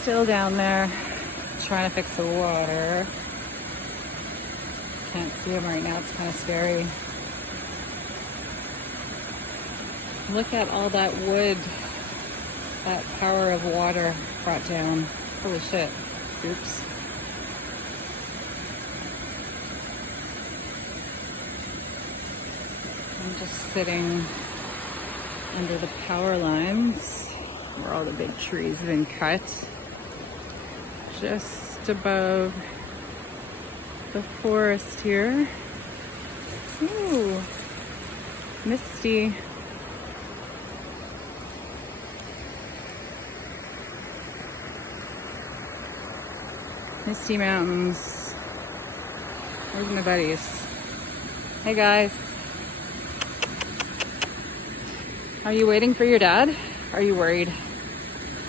still down there trying to fix the water. Can't see him right now, it's kind of scary. Look at all that wood that power of water brought down. Holy shit. Oops. I'm just sitting under the power lines where all the big trees have been cut. Just above the forest here. Ooh, misty. Misty Mountains. Where's my buddies? Hey guys. Are you waiting for your dad? Are you worried?